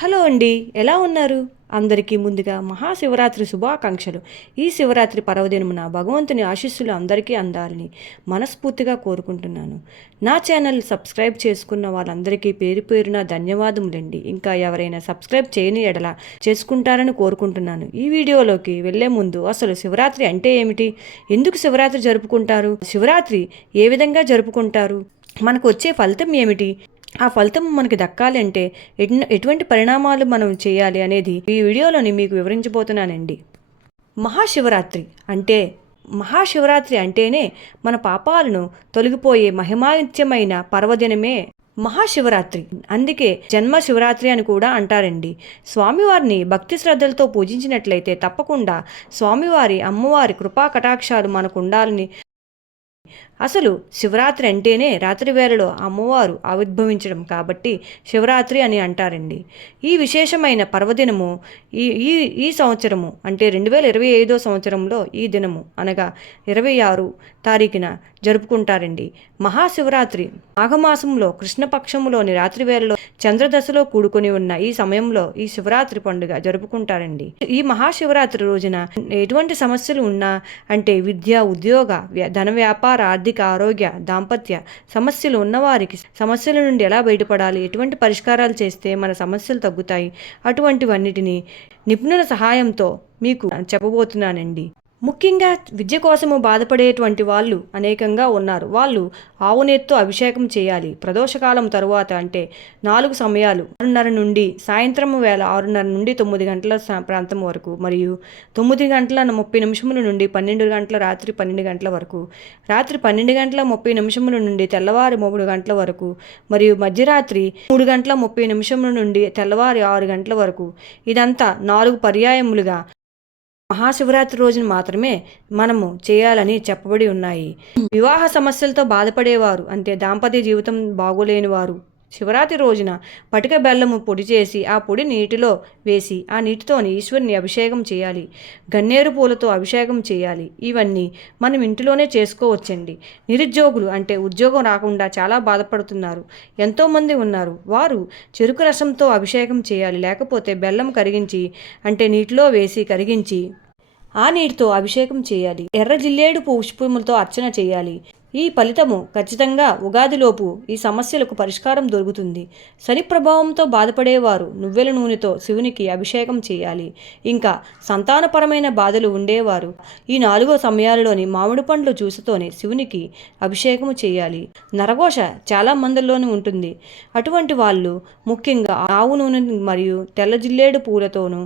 Hello అండి, ఎలా ఉన్నారు? అందరికీ ముందుగా మహాశివరాత్రి శుభాకాంక్షలు. ఈ శివరాత్రి పర్వదినమున భగవంతుని ఆశీస్సులు అందరికీ అందాలని మనస్ఫూర్తిగా కోరుకుంటున్నాను. నా ఛానల్ సబ్స్క్రైబ్ చేసుకున్న వాళ్ళందరికీ పేరు పేరున ధన్యవాదములండి. ఇంకా ఎవరైనా సబ్స్క్రైబ్ చేయని ఎడల చేసుకుంటారని కోరుకుంటున్నాను. ఈ వీడియోలోకి వెళ్లే ముందు అసలు శివరాత్రి అంటే ఏమిటి? ఎందుకు శివరాత్రి జరుపుకుంటారు? శివరాత్రి ఏ విధంగా జరుపుకుంటారు? మనకు వచ్చే ఫలితం ఏమిటి? ఆ ఫలితం మనకి దక్కాలి అంటే ఎటువంటి పరిణామాలు మనం చేయాలి అనేది ఈ వీడియోలోని మీకు వివరించబోతున్నానండి. మహాశివరాత్రి అంటే మహాశివరాత్రి అంటేనే మన పాపాలను తొలగిపోయే మహిమానిత్యమైన పర్వదినమే మహాశివరాత్రి. అందుకే జన్మ శివరాత్రి అని కూడా అంటారండి. స్వామివారిని భక్తి శ్రద్ధలతో పూజించినట్లయితే తప్పకుండా స్వామివారి అమ్మవారి కృపా కటాక్షాలు మనకు ఉండాలని. అసలు శివరాత్రి అంటేనే రాత్రి వేళలో అమ్మవారు ఆవిర్భవించడం కాబట్టి శివరాత్రి అని అంటారండి. ఈ విశేషమైన పర్వదినము ఈ ఈ ఈ సంవత్సరము అంటే 2025 సంవత్సరంలో ఈ దినము అనగా 26 తారీఖున జరుపుకుంటారండి. మహాశివరాత్రి మాఘమాసంలో కృష్ణపక్షములోని రాత్రి వేళలో చంద్రదశలో కూడుకొని ఉన్న ఈ సమయంలో ఈ శివరాత్రి పండుగ జరుపుకుంటారండి. ఈ మహాశివరాత్రి రోజున ఎటువంటి సమస్యలు ఉన్నా అంటే విద్య, ఉద్యోగ, ధన, వ్యాపార, ఆర్థిక, ఆరోగ్య, దాంపత్య సమస్యలు ఉన్నవారికి సమస్యల నుండి ఎలా బయటపడాలి, ఎటువంటి పరిష్కారాలు చేస్తే మన సమస్యలు తగ్గుతాయి, అటువంటివన్నిటినీ నిపుణుల సహాయంతో మీకు చెప్పబోతున్నానండి. ముఖ్యంగా విద్య కోసము బాధపడేటువంటి వాళ్ళు అనేకంగా ఉన్నారు. వాళ్ళు ఆవునేత్తో అభిషేకం చేయాలి. ప్రదోషకాలం తరువాత అంటే 4 సమయాలు 6:30 నుండి సాయంత్రం వేళ 6:30 నుండి 9 గంటల ప్రాంతం వరకు, మరియు 9:30 నుండి 12 గంటల రాత్రి 12 గంటల వరకు, రాత్రి 12:30 నుండి తెల్లవారి 3 గంటల వరకు, మరియు మధ్యరాత్రి 3:30 నుండి తెల్లవారి 6 గంటల వరకు. ఇదంతా 4 పర్యాయములుగా మహాశివరాత్రి రోజున మాత్రమే మనము చేయాలని చెప్పబడి ఉన్నాయి. వివాహ సమస్యలతో బాధపడేవారు అంటే దాంపత్య జీవితం బాగోలేని వారు శివరాత్రి రోజున పటిక బెల్లము పొడి చేసి ఆ పొడి నీటిలో వేసి ఆ నీటితోని ఈశ్వరుని అభిషేకం చేయాలి. గన్నేరు పూలతో అభిషేకం చేయాలి. ఇవన్నీ మనం ఇంటిలోనే చేసుకోవచ్చండి. నిరుద్యోగులు అంటే ఉద్యోగం రాకుండా చాలా బాధపడుతున్నారు, ఎంతోమంది ఉన్నారు. వారు చెరుకు రసంతో అభిషేకం చేయాలి. లేకపోతే బెల్లం కరిగించి అంటే నీటిలో వేసి కరిగించి ఆ నీటితో అభిషేకం చేయాలి. ఎర్ర జిల్లేడు పుష్పములతో అర్చన చేయాలి. ఈ ఫలితము ఖచ్చితంగా ఉగాదిలోపు ఈ సమస్యలకు పరిష్కారం దొరుకుతుంది. శని ప్రభావంతో బాధపడేవారు నువ్వెల నూనెతో శివునికి అభిషేకం చేయాలి. ఇంకా సంతానపరమైన బాధలు ఉండేవారు ఈ 4 సమయాలలోని మామిడి పండ్ల జ్యూసుతోనే శివునికి అభిషేకం చేయాలి. నరఘోష చాలా మందిలోనూ ఉంటుంది. అటువంటి వాళ్ళు ముఖ్యంగా ఆవు నూనె మరియు తెల్ల జిల్లేడు పూలతోనూ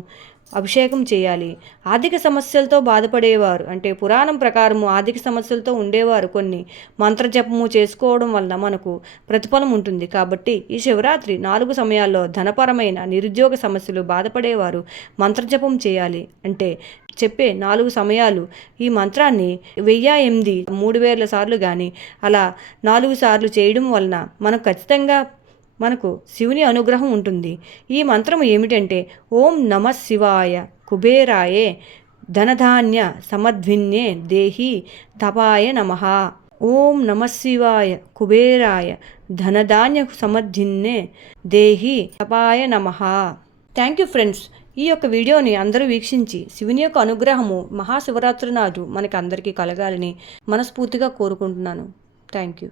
అభిషేకం చేయాలి. ఆర్థిక సమస్యలతో బాధపడేవారు అంటే పురాణం ప్రకారము ఆర్థిక సమస్యలతో ఉండేవారు కొన్ని మంత్రజపము చేసుకోవడం వల్ల మనకు ప్రతిఫలం ఉంటుంది. కాబట్టి ఈ శివరాత్రి 4 సమయాల్లో ధనపరమైన నిరుద్యోగ సమస్యలు బాధపడేవారు మంత్రజపం చేయాలి. అంటే చెప్పే 4 సమయాలు ఈ మంత్రాన్ని 1008 3000 సార్లు కానీ అలా 4 సార్లు చేయడం వలన మనకు ఖచ్చితంగా మనకు శివుని అనుగ్రహం ఉంటుంది. ఈ మంత్రము ఏమిటంటే ఓం నమ శివాయ కుబేరాయే ధనధాన్య సమద్విన్యే దేహి తపాయ నమః. ఓం నమ శివాయ కుబేరాయ ధనధాన్య సమద్విన్యే దేహి తపాయ నమః. Thank you friends. ఈ యొక్క వీడియోని అందరూ వీక్షించి శివుని యొక్క అనుగ్రహము మహాశివరాత్రి నాడు మనకి అందరికీ కలగాలని మనస్ఫూర్తిగా కోరుకుంటున్నాను. Thank you.